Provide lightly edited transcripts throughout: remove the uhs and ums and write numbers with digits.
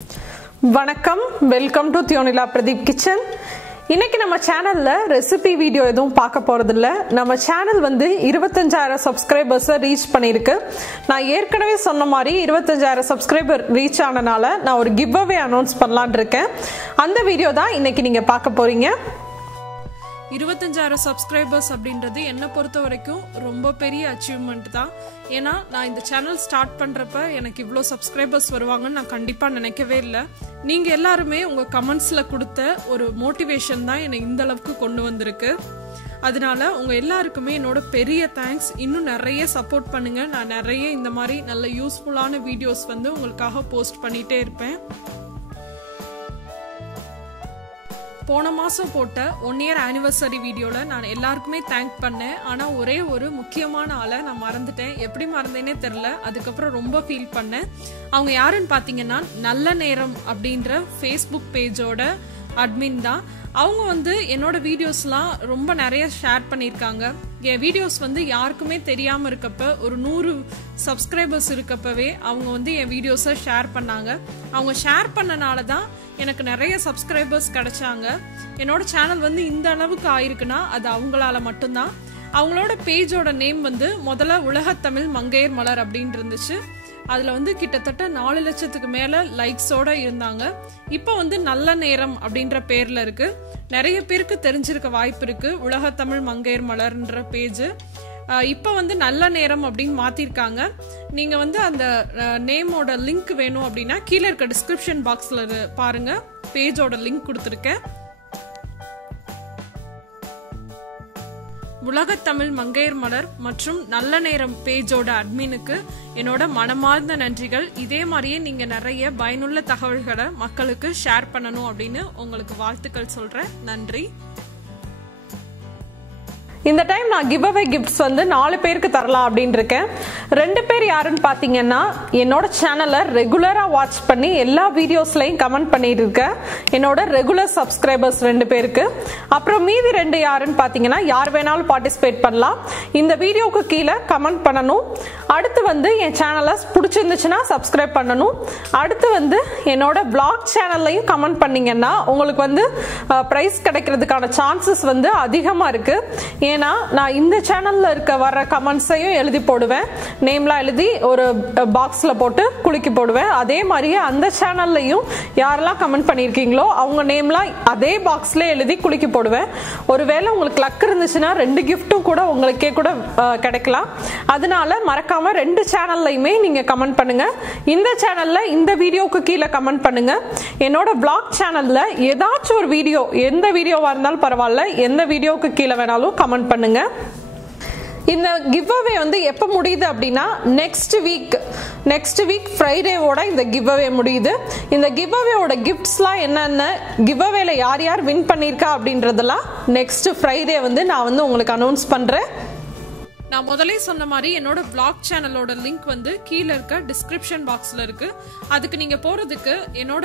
வணக்கம், welcome to Thiyonila pradeep kitchen. இன்னைக்கு நம்ம சேனல்ல ரெசிபி வீடியோ எதுவும் பார்க்க போறது இல்ல. நம்ம சேனல் வந்து 25000 சப்ஸ்கிரைபர்ஸ் ரீச் பண்ணிருக்கு. நான் ஏற்கனவே சொன்ன மாதிரி 25000 சப்ஸ்கிரைபர் ரீச் ஆனனால நான் ஒரு கிவ் அவே அனௌன்ஸ் பண்ணலாம்னு இருக்கேன். அந்த வீடியோ தான் இன்னைக்கு நீங்க பார்க்க போறீங்க. 25000 சப்ஸ்கிரைபர்ஸ் அப்படின்றது என்னை பொறுத்த வரைக்கும் ரொம்ப பெரிய அச்சீவ்மெண்ட் தான். ஏன்னா நான் இந்த சேனல் ஸ்டார்ட் பண்றப்ப எனக்கு இவ்வளோ சப்ஸ்கிரைபர்ஸ் வருவாங்கன்னு நான் கண்டிப்பா நினைக்கவே இல்லை. நீங்க எல்லாருமே உங்க கமெண்ட்ஸ்ல கொடுத்த ஒரு மோட்டிவேஷன் தான் என்னை இந்த அளவுக்கு கொண்டு வந்திருக்கு. அதனால உங்க எல்லாருக்குமே என்னோட பெரிய தேங்க்ஸ். இன்னும் நிறைய சப்போர்ட் பண்ணுங்க. நான் நிறைய இந்த மாதிரி நல்ல யூஸ்ஃபுல்லான வீடியோஸ் வந்து உங்களுக்காக போஸ்ட் பண்ணிட்டே இருப்பேன். போன மாசம் போட்ட 1 year ஆனிவர்சரி வீடியோல நான் எல்லாருக்குமே தேங்க் பண்ணேன். ஆனா ஒரே ஒரு முக்கியமான ஆளை நான் மறந்துட்டேன். எப்படி மறந்தேனே தெரியல. அதுக்கப்புறம் ரொம்ப ஃபீல் பண்ணேன். அவங்க யாருன்னு பாத்தீங்கன்னா நல்ல நேரம் அப்படின்ற ஃபேஸ்புக் பேஜோட அட்மின் தான். அவங்க வந்து என்னோட வீடியோஸ்லாம் ரொம்ப நிறைய ஷேர் பண்ணியிருக்காங்க. என் வீடியோஸ் வந்து யாருக்குமே தெரியாம இருக்கப்ப ஒரு 100 சப்ஸ்கிரைபர்ஸ் இருக்கப்பவே அவங்க வந்து என் வீடியோஸை ஷேர் பண்ணாங்க. அவங்க ஷேர் பண்ணனால தான் எனக்கு நிறைய சப்ஸ்கிரைபர்ஸ் கிடைச்சாங்க. என்னோட சேனல் வந்து இந்த அளவுக்கு ஆயிருக்குன்னா அது அவங்களால மட்டும்தான். அவங்களோட பேஜோட நேம் வந்து முதல்ல உலகத்தமிழ் மங்கையர் மலர் அப்படின்னு இருந்துச்சு. அதுல வந்து கிட்டத்தட்ட 4 லட்சத்துக்கு மேல லைக்ஸோட இருந்தாங்க. இப்போ வந்து நல்ல நேரம் அப்படின்ற பேர்ல இருக்கு. நிறைய பேருக்கு தெரிஞ்சிருக்க வாய்ப்பு இருக்கு உலகத்தமிழ் மங்கையர் மலர்ன்ற பேஜ். இப்போ வந்து நல்ல நேரம் அப்படின்னு மாத்திருக்காங்க. நீங்க வந்து அந்த நேமோட லிங்க் வேணும் அப்படின்னா கீழே இருக்க டிஸ்கிரிப்ஷன் பாக்ஸ்ல பாருங்க, பேஜோட லிங்க் கொடுத்துருக்கேன். உலகத்தமிழ் மங்கையர் மலர் மற்றும் நல்ல நேரம் பேஜோட அட்மினுக்கு என்னோட மனமார்ந்த நன்றிகள். இதே மாதிரியே நீங்க நிறைய பயனுள்ள தகவல்களை மக்களுக்கு ஷேர் பண்ணணும் அப்படின்னு உங்களுக்கு வாழ்த்துக்கள் சொல்றேன். நன்றி. இந்த டைம் நான் கிவ் அவே கிஃப்ட்ஸ் வந்து 4 பேருக்கு தரலாம் அப்படின்னு இருக்கேன். 2 பேர் யாருன்னு பாத்தீங்கன்னா என்னோட சேனலை ரெகுலரா வாட்ச் பண்ணி எல்லா வீடியோஸ்லயும் கமெண்ட் பண்ணிட்டு இருக்க என்னோட ரெகுலர் சப்ஸ்கிரைபர்ஸ் 2 பேருக்கு. அப்புறம் மீதி 2 யாருன்னு பாத்தீங்கன்னா யார் வேணாலும் பார்ட்டிசிபேட் பண்ணலாம். இந்த வீடியோக்கு கீழே கமெண்ட் பண்ணணும். அடுத்து வந்து என் சேனலை பிடிச்சிருந்துச்சுன்னா சப்ஸ்கிரைப் பண்ணணும். அடுத்து வந்து என்னோட பிளாக் சேனல்லையும் கமெண்ட் பண்ணீங்கன்னா உங்களுக்கு வந்து பிரைஸ் கிடைக்கிறதுக்கான சான்சஸ் வந்து அதிகமா இருக்கு. ஏன்னா நான் இந்த சேனல்ல இருக்க வர்ற கமெண்ட்ஸையும் எழுதி போடுவேன். நேம்லாம் எழுதி ஒரு பாக்ஸ்ல போட்டு குலுக்கி போடுவேன். அதே மாதிரியே அந்த சேனல்லையும் யாரெல்லாம் கமெண்ட் பண்ணியிருக்கீங்களோ அவங்க நேம்லாம் அதே பாக்ஸ்ல எழுதி குலுக்கி போடுவேன். ஒருவேளை உங்களுக்கு லக் இருந்துச்சுன்னா 2 கிஃப்ட்டும் கூட உங்களுக்கே கூட கிடைக்கலாம். அதனால மறக்காம 2 சேனல்லையுமே நீங்க கமெண்ட் பண்ணுங்க. இந்த சேனல்ல இந்த வீடியோக்கு கீழே கமெண்ட் பண்ணுங்க. என்னோட பிளாக் சேனல்ல ஏதாச்சும் ஒரு வீடியோ, எந்த வீடியோவா இருந்தாலும் பரவாயில்ல, எந்த வீடியோக்கு கீழே வேணாலும் கமெண்ட் பண்ணுங்க. இந்த கிவ் அவே வந்து எப்ப முடியுது அப்படின்னா நெக்ஸ்ட் வீக் ஃப்ரைடேவோட இந்த கிவ் அவே முடியுது. இந்த கிவ் அவேவோட கிஃப்ட்ஸ்லாம் என்னென்ன, கிவ் அவேல யார் யார் வின் பண்ணியிருக்கா அப்படின்றதெல்லாம் நெக்ஸ்ட் ஃப்ரைடே வந்து நான் வந்து உங்களுக்கு அனௌன்ஸ் பண்றேன். நான் முதலே சொன்ன மாதிரி என்னோட பிளாக் சேனலோட லிங்க் வந்து கீழே இருக்க டிஸ்கிரிப்ஷன் பாக்ஸ்ல இருக்கு. அதுக்கு நீங்க போறதுக்கு என்னோட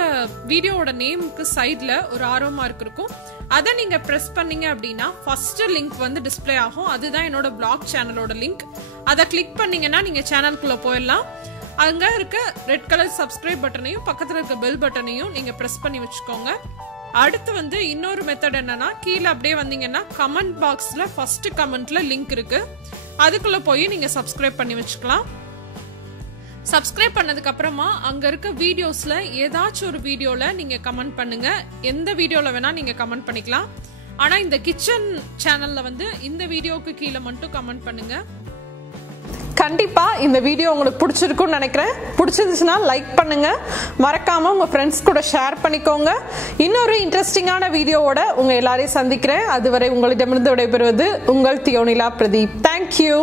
வீடியோவோட நேமுக்கு சைட்ல ஒரு ஆரோ மார்க் இருக்கும். அதை நீங்க பிரஸ் பண்ணீங்க அப்படின்னா ஃபர்ஸ்ட் லிங்க் வந்து டிஸ்பிளே ஆகும். அதுதான் என்னோட பிளாக் சேனலோட லிங்க். அதை கிளிக் பண்ணீங்கன்னா நீங்க சேனலுக்குள்ள போயிடலாம். அங்க இருக்க ரெட் கலர் சப்ஸ்கிரைப் பட்டனையும் பக்கத்துல இருக்க பெல் பட்டனையும் நீங்க பிரஸ் பண்ணி வச்சுக்கோங்க. அடுத்து வந்து இன்னொரு மெத்தட் என்னன்னா கீழே அப்படியே வந்தீங்கன்னா கமெண்ட் பாக்ஸ்ல ஃபர்ஸ்ட் கமெண்ட்ல லிங்க் இருக்கு. அதுக்குள்ள போய் நீங்க சப்ஸ்கிரைப் பண்ணி வச்சுக்கலாம். சப்ஸ்கிரைப் பண்ணதுக்கு அப்புறமா அங்க இருக்க வீடியோஸ்ல ஏதாச்சும் ஒரு வீடியோல நீங்க கமெண்ட் பண்ணுங்க. எந்த வீடியோல வேணா நீங்க கமெண்ட் பண்ணிக்கலாம். ஆனா இந்த கிச்சன் சேனல்ல வந்து இந்த வீடியோக்கு கீழே மட்டும் கமெண்ட் பண்ணுங்க. கண்டிப்பா இந்த வீடியோ உங்களுக்கு பிடிச்சிருக்கும்னு நினைக்கிறேன். பிடிச்சிருந்துச்சுன்னா லைக் பண்ணுங்க. மறக்காம உங்க ஃப்ரெண்ட்ஸ் கூட ஷேர் பண்ணிக்கோங்க. இன்னொரு இன்ட்ரெஸ்டிங்கான வீடியோவோட உங்க எல்லாரையும் சந்திக்கிறேன். அதுவரை உங்களிடமிருந்து விடைபெறுவது உங்கள் Thiyonila pradeep. Thank you.